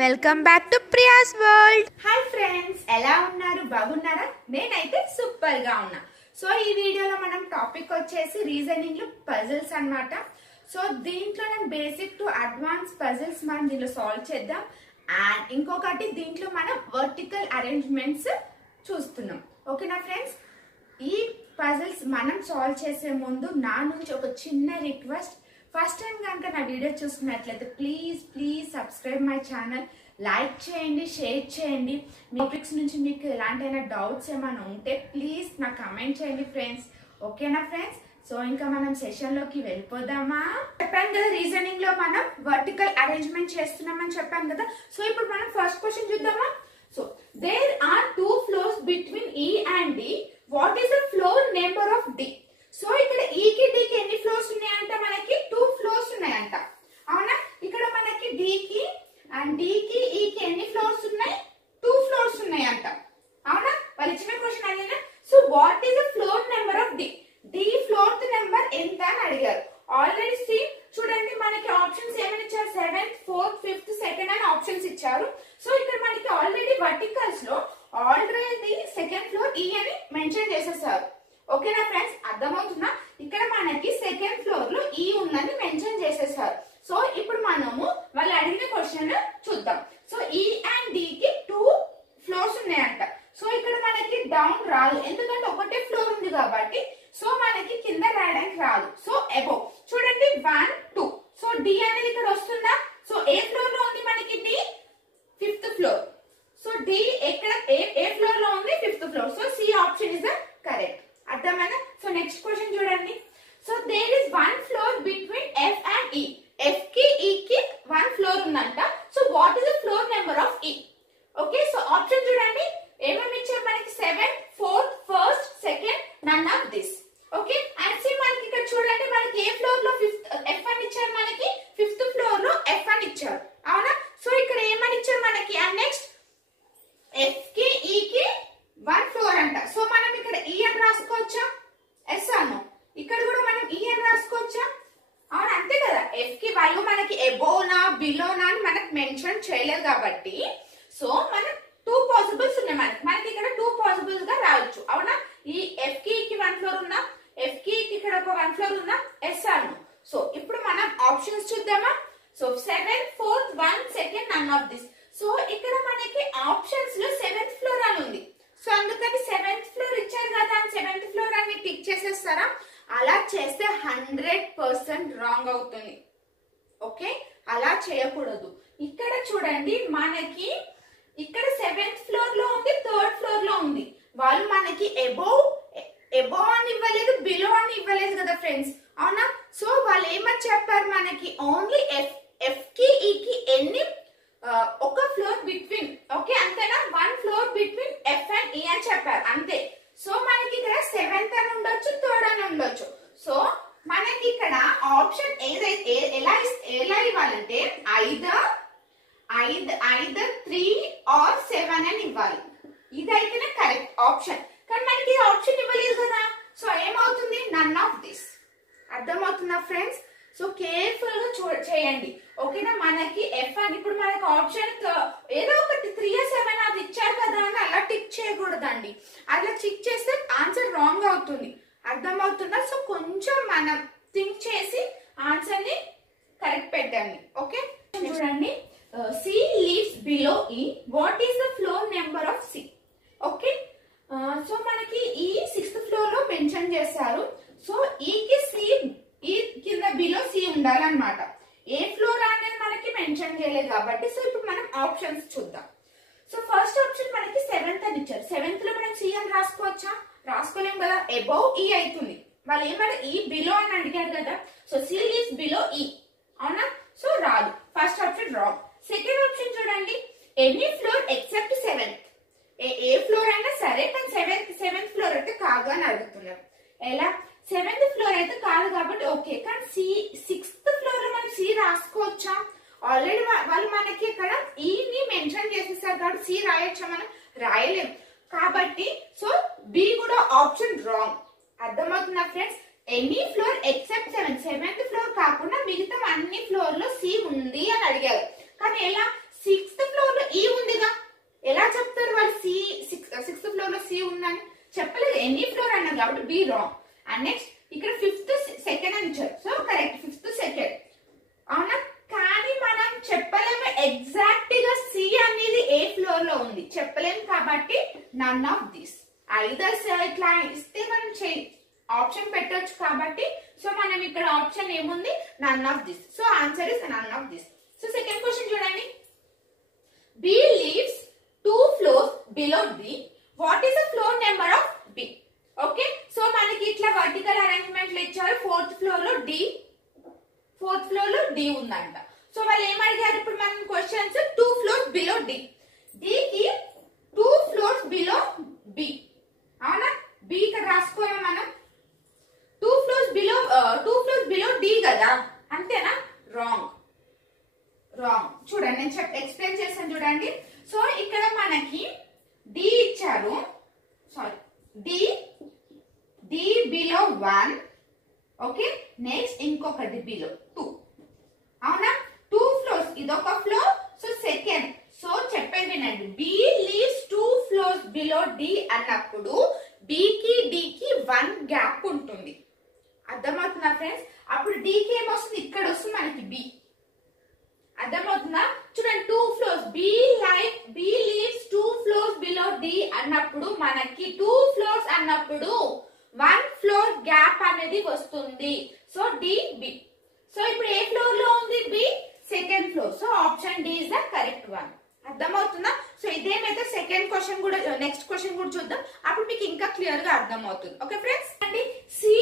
Welcome back to Priya's world. Hi friends, ఎలా ఉన్నారు? బాగున్నారా? నేనైతే సూపర్ గా ఉన్నా. సో ఈ వీడియోలో మనం టాపిక్ వచ్చేసి రీజనింగ్ లో పజిల్స్ అన్నమాట. సో దీంట్లో నేను బేసిక్ టు అడ్వాన్స్ పజిల్స్ మనం దీంట్లో సాల్వ్ చేద్దాం. అండ్ ఇంకొకటి దీంట్లో మనం వర్టికల్ అరేంజ్మెంట్స్ చూస్తున్నాం. ఓకేనా ఫ్రెండ్స్? ఈ పజిల్స్ మనం సాల్వ్ చేసే ముందు నా నుంచి ఒక చిన్న రిక్వెస్ట్. ఫస్ట్ టైం కనుక నా వీడియో చూస్తున్నట్లయితే please subscribe my channel, like చేయండి, షేర్ చేయండి. మీ టాపిక్స్ నుంచి మీకు ఎలాంటైనా డౌట్స్ ఏమైనా ఉంటే ప్లీజ్ నాకు కమెంట్ చేయండి ఫ్రెండ్స్. ఓకేనా ఫ్రెండ్స్? సో ఇంకా మనం సెషన్ లోకి వెళ్ళిపోదామా? చెప్పాను కదా రీజనింగ్ లో మనం వర్టికల్ అరేంజ్మెంట్ చేస్తున్నామని చెప్పాను కదా. సో ఇప్పుడు మనం ఫస్ట్ క్వశ్చన్ చూద్దామా? So there are 2 floors between E and D. What is the floor number of D? So ఇక్కడ E కి D కి ఎన్ని ఫ్లోర్స్ ఉన్నాయంట? మనకి 2 floors ఉన్నాయంట. అవునా? ఇక్కడ మనకి D కి అండ్ D కి E కి ఎన్ని ఫ్లోర్స్ ఉన్నాయి? 2 floors ఉన్నాయంట. అవునా? వాళ్ళు ఇచ్చిన క్వశ్చన్ అదేనా? So what is the floor number of D? D floor number ఎంత అని అడిగారు. ఆల్రెడీ సి చూడండి, మనకి ఆప్షన్స్ ఏమని ఇచ్చారు? 7th, 4th, 5th, 2nd అని ఆప్షన్స్ ఇచ్చారు. సో ఇక్కడ మనకి ఆల్రెడీ వర్టికల్స్ లో ఆల్రెడీ సెకండ్ ఫ్లోర్ E అని మెన్షన్ చేసేసారు. ఓకేనా ఫ్రెండ్స్? అర్థమవుతుందా? ఇక్కడ మనకి సెకండ్ ఫ్లోర్ లో E ఉందని మెన్షన్ చేసేసారు. సో ఇప్పుడు మనము వాళ్ళు అడిగిన క్వశ్చన్ చూద్దాం. సో E అండ్ D కి 2 ఫ్లోర్స్ ఉన్నాయంట. సో ఇక్కడ మనకి డౌన్ రాదు, ఎందుకంటే ఒకటే ఫ్లోర్ ఉంది కాబట్టి. సో మనకి కింద రాయడానికి రాదు. సో అబౌవ్ చూడండి 1, 2. సో D అనేది ఇక్కడ వస్తుందా? సో ఏ ఫ్లోర్ లో ఉంది మనకి? D 5th floor. So D ఎక్కడ ఏ ఫ్లోర్ లో ఉంది? 5th floor. So C option is the correct. అర్థమైనా? సో నెక్స్ట్ క్వశ్చన్ చూడండి. So there is 1 floor between F and E. F కి E కి 1 ఫ్లోర్ ఉందంట. So what is the floor number of E? Okay, so option చూడండి ఏమేమి ఇచ్చారు మనకి? 7th, 4th, 1st, 2nd, none of this. Okay, and C మనకి ఇక్కడ చూడండి, మనకి ఏ ఫ్లోర్ లో F అని ఇచ్చారు? మనకి 5th ఫ్లోర్ లో F అని ఇచ్చారు. అవునా? సో ఇక్కడ ఏమని ఇచ్చారు మనకి? అండ్ నెక్స్ట్ F కి E కి 1 ఫ్లోర్ అంట. సో మనం ఇక్కడ E అని రాసుకోవచ్చా? ఎస్ అను. ఇక్కడ కూడా మనం E అని రాసుకోవచ్చా? అవును, అంతే కదా. F కి వాళ్ళు మనకి ఎబోనా బిలోనా అని మనకు మెన్షన్ చేయలేదు కాబట్టి సో మనం 2 పాసిబుల్స్ ఉన్నాయి. మనకి ఇక్కడ 2 పాసిబుల్స్ గా రావచ్చు. అవునా? ఈ F కి E కి 1 ఫ్లోర్ ఉందా? F కి E కి ఇక్కడ ఒక 1 ఫ్లోర్ ఉందా? ఎస్ అను. సో ఇప్పుడు మనం ఆప్షన్స్ చూద్దామా? So 7th, 4th, 1, 2nd, none of this. So ఇక్కడ మనకి ఆప్షన్స్ లో 7th ఫ్లోర్ అని ఉంది. సో అందుకని 7th ఫ్లోర్ ఇచ్చారు కదా అని 7th ఫ్లోర్ అని టిక్ చేసేస్తారా? అలా చేస్తే 100% రాంగ్ అవుతుంది. ఓకే, అలా చేయకూడదు. ఇక్కడ చూడండి, మనకి ఇక్కడ 7th ఫ్లోర్ లో ఉంది, 3rd ఫ్లోర్ లో ఉంది. వాళ్ళు మనకి అబౌవ్ అని ఇవ్వలేదు, బిలో అని ఇవ్వలేదు కదా ఫ్రెండ్స్. అవునా? సో వాళ్ళు ఏమని చెప్పారు మనకి? ఓన్లీ F కి E కి ఎన్ని ఒక ఫ్లోర్ బిట్వీన్. ఓకే, అంతేనా? 1 floor between F and E అని చెప్పారు, అంతే. సో మనకి ఇక్కడ 7th అని ఉండొచ్చు, 3rd అని ఉండొచ్చు. సో మనకి ఇక్కడ ఆప్షన్ ఏదైతే ఎలా ఇవ్వాలంటే ఐదర్ 3 ఆర్ 7 అని ఇవ్వాలి. ఇదైతేనే కరెక్ట్ ఆప్షన్. కానీ మనకి ఆప్షన్ ఇవ్వలేదు కదా. సో ఏమవుతుంది? None of this. అర్థమవుతుందా ఫ్రెండ్స్? సో కేర్ఫుల్ గా చేయండి. ఓకేనా? మనకి F అని ఇప్పుడు మనకి ఆప్షన్ ఏదో ఒకటి 3 or 7 అది ఇచ్చారు కదా అని అలా టిక్ చేయకూడదండి. అలా టిక్ చేస్తే ఆన్సర్ రాంగ్ అవుతుంది. అర్థమవుతుందా? సో కొంచెం మనం థింక్ చేసి ఆన్సర్ ని కరెక్ట్ పెట్టండి. ఓకే, చూడండి. C lives below E. What is the floor number of C? Okay, so మనకి E 6th ఫ్లోర్ లో మెన్షన్ చేశారు. సో E కి E కింద బిలో C ఉండాలన్నమాట. ఏ ఫ్లోర్ అనేది మనకి మెన్షన్ చేయలేదు కాబట్టి సో ఇప్పుడు మనం ఆప్షన్స్ చూద్దాం. సో ఫస్ట్ ఆప్షన్ మనకి 7th అని ఇచ్చారు. 7th లో మనం C అని రాసుకోవచ్చా? రాసుకోలేం కదా. అబౌవ్ E అవుతుంది. వాళ్ళు ఏమన్నా E బిలో అని అడిగారు కదా. So C is below E. అవునా? సో రాదు. First option wrong. Second option చూడండి, ఎనీ ఫ్లోర్ ఎక్సెప్ట్ 7th. ఏ ఫ్లోర్ అయినా సరే, కానీ 7th ఫ్లోర్ అయితే కాదు అని అడుగుతున్నారు. ఎలా? 7th ఫ్లోర్ అయితే కాదు కాబట్టి ఓకే, కానీ 6th ఫ్లోర్ లో మనం C రాసుకోవచ్చా? ఆల్రెడీ వాళ్ళు మనకి ఇక్కడ E ని మెన్షన్ చేసేసారు కాబట్టి C రాయొచ్చా? మనం రాయలేము కాబట్టి సో B కూడా ఆప్షన్ రాంగ్. అర్థమవుతుందా friends? Any floor except 7th floor కాకుండా మిగతా అన్ని ఫ్లోర్ లో C ఉంది అని అడిగారు. కానీ ఎలా? 6th be wrong. And next ఇక్కడ 5th సెకండ్ అని ఇచ్చారు. So correct 5th second. అవునా? కానీ మనం చెప్పలేము ఎగ్జాక్ట్ గా సి అనేది ఏ ఫ్లోర్ లో ఉంది చెప్పలేము కాబట్టి నన్ ఆఫ్ దిస్. ఐదర్ ఇట్లా ఇస్తే మనం ఆప్షన్ పెట్టొచ్చు కాబట్టి సో మనం ఇక్కడ ఆప్షన్ ఏముంది none of this. So answer is none of this. So second question చూడండి. B leaves 2 floors below D. What is the floor number of B? Okay, so మనకి ఇట్లా వర్టికల్ అరేంజ్మెంట్ లో ఇచ్చారు. 4th ఫ్లోర్ లో D ఉందంట. So వాళ్ళు ఏం అడిగారు ఇప్పుడు మన questions 2 floors below D. D కి 2 floors below B. అవునా? B ఇక్కడ రాసుకోవాలి మనం. 2 floors below D కదా, అంతేనా? రాంగ్. చూడండి నేను ఎక్స్ప్లెయిన్ చేస్తాను చూడండి. సో ఇక్కడ మనకి డి ఇచ్చారు. Sorry, D below 1. Okay, next ఇంకొకటి బిలో 2. అవునా? 2 floors, ఇదొక ఫ్లోర్. So second. సో చెప్పేది వినండి. B leaves 2 floors below D అన్నప్పుడు బికి డికి 1 గ్యాప్ ఉంటుంది. అర్థమవుతుందా ఫ్రెండ్స్? అప్పుడు డికి ఏమొస్తుంది, ఇక్కడ వస్తుంది మనకి బి. అర్థమవుతుందా? చూడండి 2 floors, B leaves 2 floors below D అన్నప్పుడు మనకి 2 floors అన్నప్పుడు 1 floor గ్యాప్ అనేది వస్తుంది. So D B. సో ఇప్పుడు ఏ ఫ్లోర్ లో ఉంది B? Second floor. So option D is the correct one. అర్థమవుతుందా? సో ఇదేమైతే సెకండ్ క్వశ్చన్ కూడా నెక్స్ట్ క్వశ్చన్ కూడా చూద్దాం, అప్పుడు మీకు ఇంకా క్లియర్ గా అర్థమవుతుంది. ఓకే ఫ్రెండ్స్, అండి C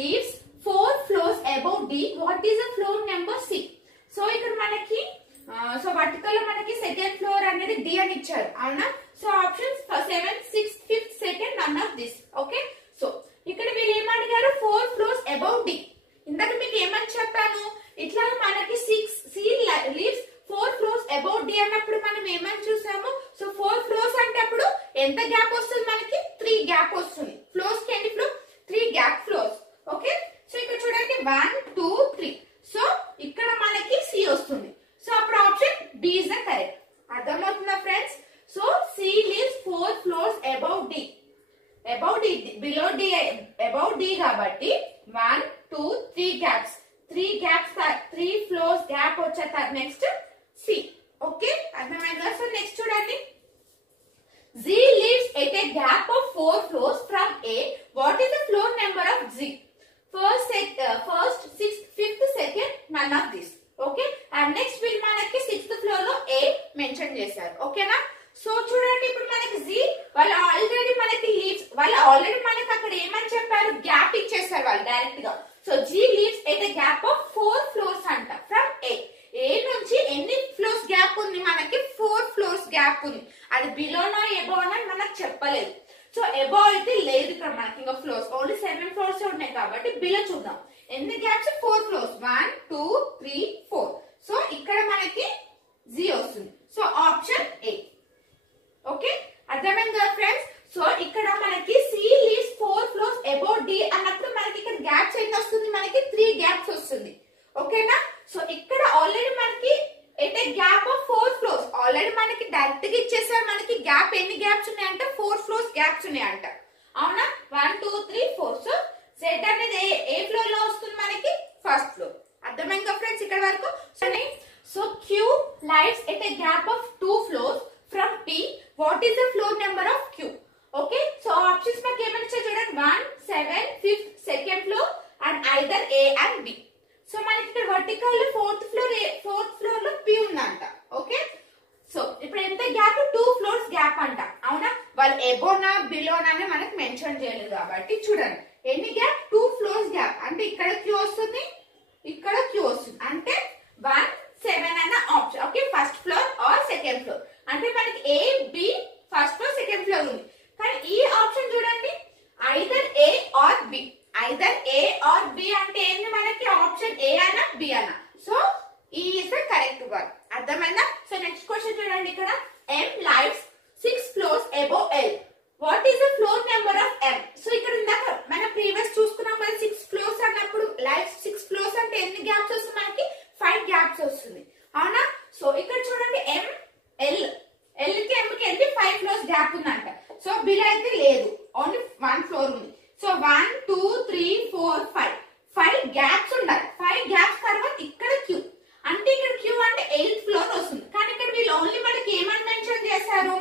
leaves 4 floors above D. What is the floor number C? So ఇక్కడ మనకి సో వర్టికల్ లో మనకి సెకండ్ ఫ్లోర్ అనేది డి అని ఇచ్చారు. అవునా? So options 7, 6, 5th second none of this. Okay, so ఇక్కడ వీళ్ళు ఏమడిగారు 4 floors above D. ఇందాక మీకు ఏమని చెప్పాను, ఇట్లా మనకి C leaves 4 floors above D అన్నప్పుడు మనం ఏమని చూసాము. సో 4 floors అంటే అప్పుడు ఎంత గ్యాప్ వస్తుంది మనకి? 3 గ్యాప్ వస్తుంది. ఫ్లోర్స్ కి ఎన్ని floor? 3 gap floors. Okay, so ఇక్కడ చూడండి 1, 2, 3. సో ఇక్కడ మనకి సి వస్తుంది. సో అప్పుడు option B is the correct. అర్థమవుతుందా friends? So C leaves 4 floors above D. Below D above D కాబట్టి 1, 2, 3 గ్యాప్స్. 3 floors గ్యాప్ వచ్చేట నెక్స్ట్ సి. ఓకే, అర్థమైందా? సో నెక్స్ట్ చూడండి. Z lives at a gap of 4 floors from A. What is the floor number of Z? First, 6th, 5th, second, none of this. Okay, and next will మనకి 6th floor లో A mention చేశారు. ఓకేనా? So చూడండి ఇప్పుడు మనకి Z వాళ్ళు already మనకి అక్కడ ఏమని చెప్పారు, గ్యాప్ ఇచ్చేసారు వాళ్ళు డైరెక్ట్ గా. So G lives at a gap of 4 floors అంట ఫ్రమ్ A నుంచి ఎన్ని ఫ్లోర్స్ గ్యాప్ ఉంది మనకి? 4 floors గ్యాప్ ఉంది. అది బిలోనా ఎబోనా మనకు చెప్పలేదు. సో ఎబో అయితే లేదు ఇక్కడ మనకి ఇంకా ఫ్లోర్స్, ఓన్లీ 7 floors ఉన్నాయి కాబట్టి బిలో చూద్దాం. ఎన్ని గ్యాప్స్? 4 floors. 1, 2, 3, 4. సో ఇక్కడ మనకి జీ వస్తుంది. So option A. ఓకే, అర్థమైంది కదా ఫ్రెండ్స్? సో ఇక్కడ మనకి C leaves 4 floors above D అన్నప్పుడు మనకి ఇక్కడ గ్యాప్స్ ఎన్ని వస్తుంది? మనకి 3 గ్యాప్స్ వస్తుంది. ఓకేనా? సో ఇక్కడ ఆల్రెడీ మనకి at a gap of 4 floors already మనకి డైరెక్ట్ గా ఇచ్చేసారు. మనకి గ్యాప్ ఎన్ని గ్యాప్స్ ఉన్నాయంట? 4 floors గ్యాప్స్ ఉన్నాయంట. అవునా? 1, 2, 3, 4. సో Z అనేది ఏ ఫ్లోర్ లో వస్తుంది మనకి? First floor. అర్థమైందా ఫ్రెండ్స్ ఇక్కడ వరకు? So Q lives at a gap of 2 floors from P. What is the floor number of Q? Okay, so options మనకి ఏమని ఇచ్చారు చూడండి. 1, 7, 5th, second floor and either A and B. So మనకి ఇక్కడ vertical 4th floor లో P ఉందంట. Okay, so ఇప్పుడు ఎంత గ్యాప్? 2 floors గ్యాప్ అంట. అవునా? వాళ్ళు ఎబోనా బిలోనా అని మనకి మెన్షన్ చేయలేదు కాబట్టి చూడండి ఎన్ని గ్యాప్? 2 floors gap. అంటే ఇక్కడ Q వస్తుంది, ఇక్కడ Q వస్తుంది. అంటే 1, 7 అన్న option. Okay, first floor or second floor. అంటే మనకి A B first floor second floor ఉంది. కానీ ఈ ఆప్షన్ చూడండి either A or B. Either A or B అంటే ఏంటి మనకి? ఆప్షన్ ఏ అన్న బి అన్న. సో ఈ ఇస్ ద కరెక్ట్ వన్. అర్థమైందా? సో నెక్స్ట్ క్వశ్చన్ చూడండి. ఇక్కడ M lives 6 floors above L. What is the floor number of M? So ఇక్కడ ఇందాక మనం ప్రీవియస్ చూసుకున్నాం కదా 6 floors అన్నప్పుడు లైఫ్ 6 floors అంటే ఎన్ని గ్యాప్స్ వస్తుంది మనకి? 5 గ్యాప్స్ వస్తుంది. అవునా? సో ఇక్కడ చూడండి L కి M కి 5 floors గ్యాప్ ఉందంట. సో బిలో అయితే లేదు, ఓన్లీ 1 floor ఉంది. సో 1 2 3 4 5 5 గ్యాప్స్ ఉండాలి. 5 గ్యాప్స్ తర్వాత ఇక్కడ క్యూ అంటే ఇక్కడ క్యూ అంటే 8th ఫ్లోర్ వస్తుంది. కానీ ఇక్కడ వీళ్ళు ఓన్లీ మనకి ఏమని మెన్షన్ చేశారు,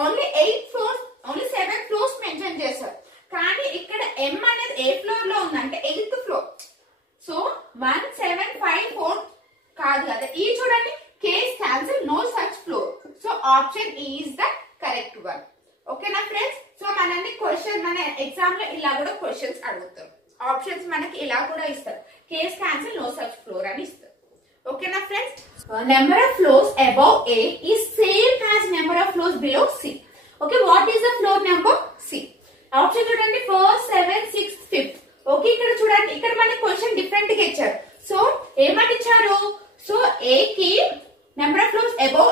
only 8 floors only 7 floors mention చేశారు. కానీ ఇక్కడ M అనేది ఏ ఫ్లోర్ లో ఉందంటే 8th ఫ్లోర్. సో 1 7 5 4 కాదు కదా, ఈ చూడండి case cancel, no such floor. So option E is the correct one. ఓకేనా ఫ్రెండ్స్? సో మనల్ని క్వశ్చన్ మన ఎగ్జామ్ లో ఇలా కూడా క్వశ్చన్స్ అడుగుతారు. ఆప్షన్స్ మనకి ఇలా కూడా ఇస్తారు, case cancel, no such floor అని ఇస్తారు. ఓకేనా friends? Number of floors above A is same as number of floors below C. Okay, what is the floor number? C. Option చూడండి 4 7 6 5. ఓకే, ఇక్కడ చూడండి, ఇక్కడ మనకి క్వశ్చన్ డిఫరెంట్ గా ఇచ్చారు. సో ఏమని ఇచ్చారు, సో A కి number of floors above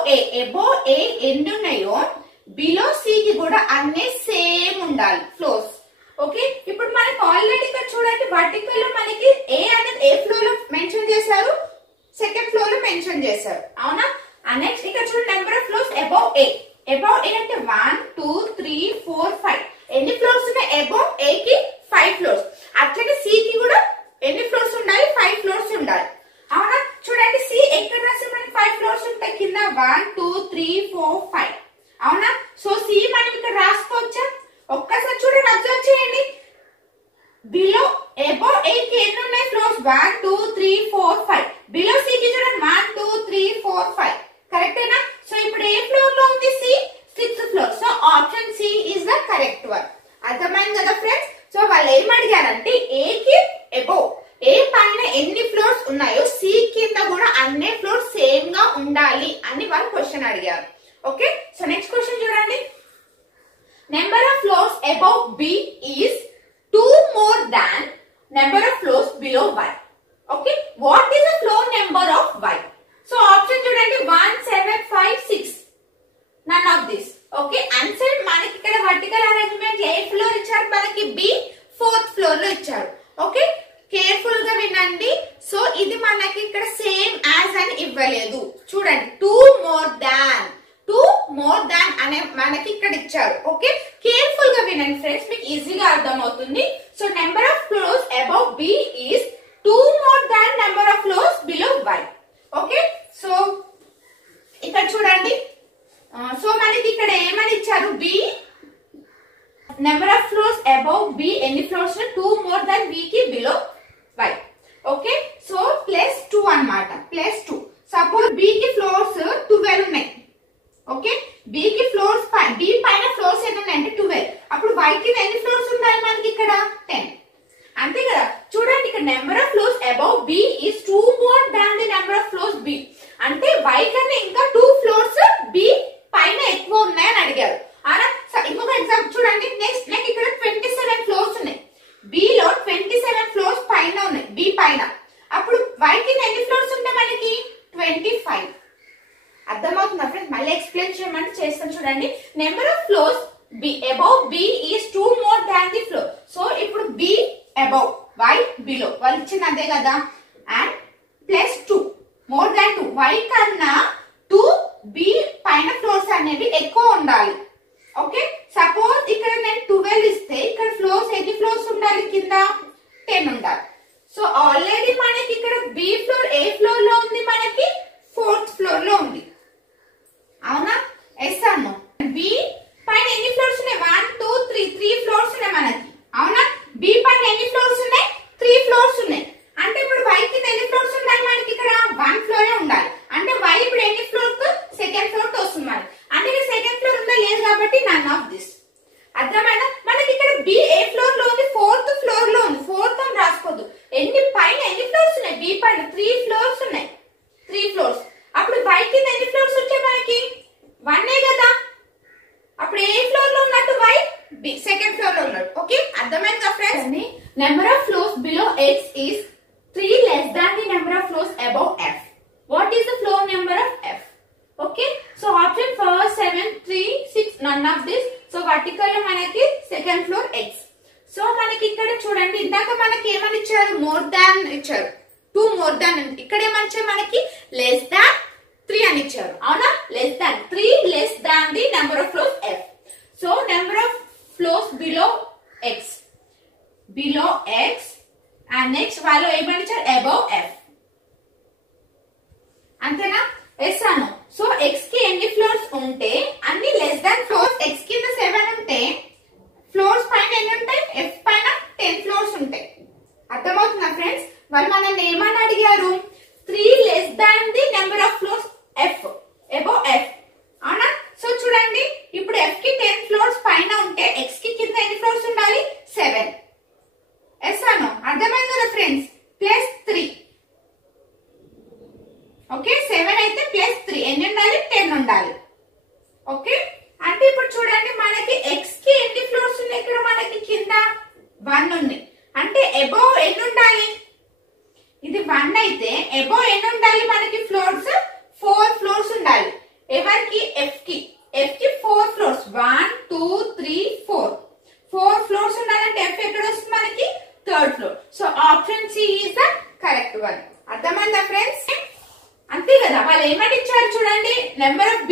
A ఎన్ని ఉన్నాయో బిలో C కి కూడా అన్ని సేమ్ ఉండాలి ఫ్లోర్స్. ఓకే, ఇప్పుడు మనకి ఆల్రెడీ ఇక్కడ చూడండి వర్టికల్ లో మనకి A అనేది ఏ ఫ్లోర్ లో మెన్షన్ చేశారు, సెకండ్ ఫ్లోర్ లో మెన్షన్ చేశారు. అవునా? నెక్స్ట్ ఇక్కడ చూడండి number of floors above A అంటే 1 2 3 4 5 ఎన్ని ఫ్లోర్స్ ఉన్నాయి, అబౌవ్ A కి 5 ఫ్లోర్స్. అట్లనే C కి కూడా ఎన్ని ఫ్లోర్స్ ఉండాలి, 5 ఫ్లోర్స్ ఉండాలి. అవునా? చూడండి C ఎక్కడ రాసి మనకి 5 ఫ్లోర్స్ ఉంటాయి, కింద 1 2 3 4 5. అవునా? సో C మనం ఇక్కడ రాసుకోవచ్చా? ఒక్కసారి చూడండి, అబ్జర్వ్ చేయండి, బిలో అబౌవ్ A కి ఎన్ని ఉన్నాయి ఫ్లోర్స్, 1 2 3 4 5. బిలో C కి చూడండి 1 2 3 4 5. కరెక్టేనా? సో ఇప్పుడు ఏ ఫ్లోర్ లో ఉంది C, 6th floor. So option C is the correct one. అర్థమైంది కదా ఫ్రెండ్స్? సో వాళ్ళు ఏం అడిగారంటే A కి అబౌవ్ A పైన ఎన్ని ఫ్లోర్స్ ఉన్నాయో C కింద కూడా అన్ని ఫ్లోర్స్ సేమ్ గా ఉండాలి అని వాళ్ళు క్వశ్చన్ అడిగారు. ఓకే, సో నెక్స్ట్ క్వశ్చన్ చూడండి, number of floors above B is 2 more than number of floors below Y. Okay, what is the floor number of Y? So option చూడండి 1 7 5 6. None of this. Okay, answer మనకి ఇక్కడ vertical arrangement ఏ floor ఇచ్చారు, మనకి B 4th floor లో ఇచ్చారు. Okay, careful గా వినండి. So ఇది మనకి ఇక్కడ సేమ్ యాజ్ అని ఇవ్వలేదు. చూడండి 2 more than అనే మనకి ఇక్కడ ఇచ్చారు. ఓకే, కేర్ఫుల్ గా వినండి ఫ్రెండ్స్, మీకు ఈజీగా అర్థం అవుతుంది. So number of floors above B is 2 more than number of floors below Y. Okay, so ఇక్కడ చూడండి, సో మనకి ఇక్కడ ఏమని ఇచ్చారు, B number of floors above B ఎన్ని ఫ్లోర్స్, 2 more than B కి బిలో Y. ఓకే, సో +2 అన్నమాట, +2. Suppose B కి ఫ్లోర్స్ 12 ఉన్నాయి. ఓకే, B కి ఫ్లోర్స్ B పైన ఫ్లోర్స్ ఎన్ని ఉన్నాయి అంటే 12. అప్పుడు Y కి ఎన్ని ఫ్లోర్స్ ఉన్నాయి మనకి ఇక్కడ 10. అంతే కదా? చూడండి ఇక్కడ number of floors above B is 2 more than the number of floors B. అంటే Y కన్నా ఇంకా 2 ఫ్లోర్స్ B పైన ఎక్కువ ఉన్నాయని అడిగారు. ఇంకొక ఎగ్జాంపుల్ చూడండి, నెక్స్ట్ నాకు ఇక్కడ 27 ఫ్లోర్స్ ఉన్నాయి, B లో 27 ఫ్లోర్స్ పైన ఉన్నాయి B పైన. అప్పుడు Y కి ఎన్ని ఫ్లోర్స్ ఉంటాయి మనకి 25. అర్థమవుతుందా ఫ్రెండ్స్? మళ్ళీ ఎక్స్ప్లెయిన్ చేయమంటే చేస్తాను చూడండి. Number of floors B above B is 2 more than the floor. So ఇప్పుడు B above Y below వాళ్ళు ఇచ్చింది అదే కదా, అండ్ +2 more than 2 Y కన్నా 2 B పైన ఫ్లోర్స్ అనేవి ఎక్కువ ఉండాలి. ఓకే, సపోజ్ ఇక్కడ నేను 12 ఇస్తే ఇక్కడ ఫ్లోర్స్ ఎన్ని ఫ్లోర్స్ ఉండాలి, కింద 10 ఉండాలి. సో ఆల్రెడీ మనకి ఇక్కడ B ఫ్లోర్ ఏ ఫ్లోర్ లో ఉంది, మనకి 4th ఫ్లోర్ లో ఉంది. అవునా? ఎస్ అన్నో. B పైన ఎన్ని ఫ్లోర్స్ ఉన్నాయి, 1 2 3 ఫ్లోర్స్ ఉన్నాయి మనకి. అవునా? B పైన ఎన్ని ఫ్లోర్స్ ఉన్నాయి, 3 ఫ్లోర్స్ ఉన్నాయి. అంటే ఇప్పుడు Y కి ఎన్ని ఫ్లోర్స్ ఉండాలి మనకి, ఇక్కడ 1 ఫ్లోరే ఉండాలి. అంటే Y ఇప్పుడు ఎన్ని ఫ్లోర్ తో, సెకండ్ ఫ్లోర్ తో వస్తుంది మనకి. అంటే ఇక్కడ సెకండ్ ఫ్లోర్ ఉందా లేదు కాబట్టి నన్ ఆఫ్ దిస్. అర్థమైనా? మనకి ఇక్కడ B ఏ ఫ్లోర్ లో ఉంది, 4th ఫ్లోర్ లో ఉంది. 4th అని రాసుకోవద్దు. పైన ఎన్ని ఫ్లోర్స్ ఉన్నాయి, B పైన 3 ఫ్లోర్స్ ఉన్నాయి, 3 ఫ్లోర్స్. అప్పుడు Y కింద ఎన్ని ఫ్లోర్స్ వచ్చాయి మనకి, 1 కదా. అప్పుడు ఏ ఫ్లోర్ లో ఉన్నట్టు, Y B సెకండ్ ఫ్లోర్ లో ఉన్నట్టు. ఓకే, అర్థమైందా friends? Number of floors below X is 3 less than the number of floors above F. What is the floor number of F? Okay, so option 4 7 3 6 none of this. So vertical లో మనకి second floor X. So మనకి ఇక్కడ చూడండి, ఇందాక మనకి ఏమని ఇచ్చారు, more than ఇచ్చారు, 2 more than. ఇక్కడ ఏమని ఇచ్చారు మనకి, less than 3 అని ఇచ్చారు. అవునా? less than 3 less than the number of floors F. So number of floors below X. Below X and next వాళ్ళు ఏమని ఇచ్చారు అబౌవ్ ఎఫ్. అంతేనా? ఎస్ అను. సో ఎక్స్ కి ఎన్ని ఫ్లోర్స్ ఉంటే అన్ని లెస్ దాన్ ఫ్లోర్స్, ఎక్స్ కింద 7 ఉంటే ఫ్లోర్స్ పైన ఎన్ని ఉంటాయి, ఎఫ్ పైన 10 ఫ్లోర్స్ ఉంటాయి. అర్థమవుతుందా ఫ్రెండ్స్? వాళ్ళు మనల్ని ఏమని అడిగారు, 3 less than the number of floors F above F. అవునా? సో చూడండి, ఇప్పుడు ఎఫ్ కి 10 ఫ్లోర్స్ పైన ఉంటే ఎక్స్ కి కింద ఎన్ని ఫ్లోర్స్ ఉండాలి, 7. ఎస్ అను. అర్థమైంది కదా ఫ్రెండ్స్? ప్లస్ 3. ఓకే, 7 అయితే ప్లస్ 3 ఎన్ని ఉండాలి, 10 ఉండాలి. ఓకే, అంటే ఇప్పుడు చూడండి మనకి ఎక్స్ కి ఎన్ని ఫ్లోర్స్ ఉన్నాయి, ఇక్కడ మనకి కింద 1 ఉంది. అంటే అబౌవ్ ఎన్ని ఉండాలి, ఇది 1 అయితే అబౌవ్ ఎన్ని ఉండాలి మనకి ఫ్లోర్స్, 4 ఫ్లోర్స్ ఉండాలి. ఎవరికి, ఎఫ్ కి. ఎఫ్ కి 4 ఫ్లోర్స్, 1 2 3 4 ఫ్లోర్స్ ఉండాలంటే ఎఫ్ ఎక్కడ వస్తుంది మనకి, 3rd floor. So option C is the correct one. అర్థమైందా ఫ్రెండ్స్? అంతే కదా, వాళ్ళు ఏమని ఇచ్చారు చూడండి, number of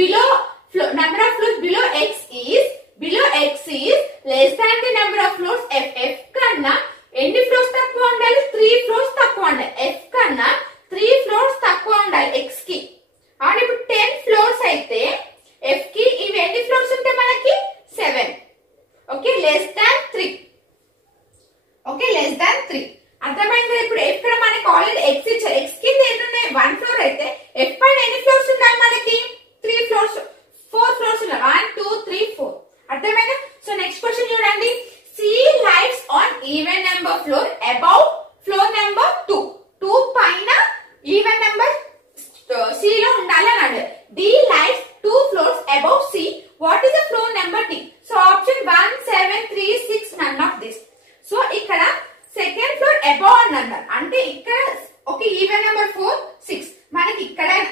floors below X is less than the number of floors F. F కన్నా ఎన్ని ఫ్లోర్స్ తక్కువ ఉండాలి, 3 ఫ్లోర్స్ తక్కువ ఉండాలి. ఎఫ్ కన్నా 3 ఫ్లోర్స్ తక్కువ ఉండాలి ఎక్స్ కి. అవును, ఇప్పుడు 10 ఫ్లోర్స్ అయితే ఎఫ్ కి ఇవి ఎన్ని ఫ్లోర్స్ ఉంటాయి మనకి, 7. Okay, less than 3. Okay, less than 3. అర్థమైంది? ఇప్పుడు ఇక్కడ మనకి ఆల్రెడీ ఎక్స్ ఇచ్చారు, ఎక్స్ కింద ఎన్ని ఉన్నాయి, 1 ఫ్లోర్ అయితే ఎఫ్ పైన ఎన్ని ఫ్లోర్స్ ఉండాలి మనకి, 4 ఫ్లోర్స్ ఉండాలి. 1 2 3 4. అర్థమైందా? సో నెక్స్ట్ క్వశ్చన్ చూడండి, C lives on even number floor above floor number 2. 2 పైన ఈవెన్ నెంబర్ సి లో ఉండాలి అని అడిగారు. D lives 2 floors above C, what is the floor number D? So option 1 7 3 6 none of this. So ఇక్కడ second floor above అని అన్నారు, అంటే ఇక్కడ ఒక ఈవెన్ నెంబర్ 4 6 మనకి ఇక్కడైనా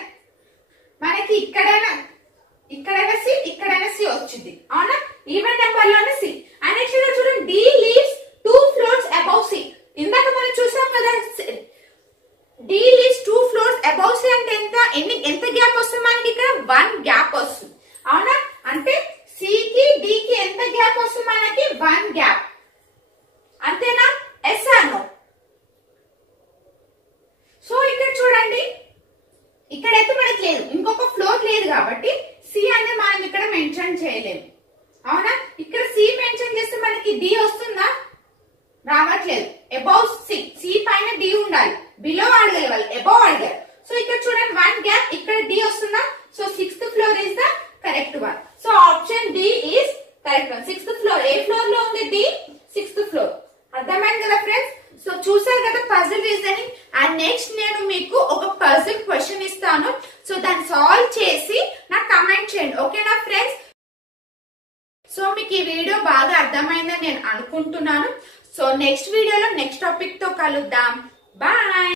సి, ఇక్కడైనా సి వచ్చింది. అవునా? ఈవెన్ నెంబర్ లోనే సి. అండ్ నెక్స్ట్ చూడండి, D leaves 2 floors above C. ఇందాక మనం చూసాం కదా, D leaves 2 floors above C అంటే ఎంత గ్యాప్ వస్తుంది మనకి, ఇక్కడ 1 గ్యాప్ వస్తుంది. అవునా? అంటే సి కి డి కి ఎంత గ్యాప్ వస్తుంది మనకి, 1 గ్యాప్. అంతేనా? Yes are no? సో ఇక్కడ చూడండి, ఇక్కడైతే మనకి లేదు, ఇంకొక ఫ్లోర్ లేదు కాబట్టి సి అనేది మనం ఇక్కడ మెన్షన్ చేయలేము. అవునా? ఇక్కడ సి మెన్షన్ చేస్తే మనకి డి వస్తుందా, రావట్లేదు. అబౌవ్ సి పైన డి ఉండాలి, బిలో అడగాలి వాళ్ళు, అబౌవ్ అడిగారు. సో ఇక్కడ చూడండి 1 గ్యాప్, ఇక్కడ డి వస్తుందా. So 6th floor is the correct one. So option D is correct one. 6th floor, ఏ ఫ్లోర్ లో ఉంది, డి 6th ఫ్లోర్. అర్థమైంది కదా ఫ్రెండ్స్? సో చూసారు కదా పజిల్ రీజనింగ్. అండ్ నెక్స్ట్ నేను మీకు ఒక పజిల్ క్వశ్చన్ ఇస్తాను, సో దాన్ని సాల్వ్ చేసి నాకు కమెంట్ చేయండి. ఓకేనా ఫ్రెండ్స్? సో మీకు ఈ వీడియో బాగా అర్థమైందని నేను అనుకుంటున్నాను. సో నెక్స్ట్ వీడియోలో నెక్స్ట్ టాపిక్ తో కలుద్దాం. బాయ్.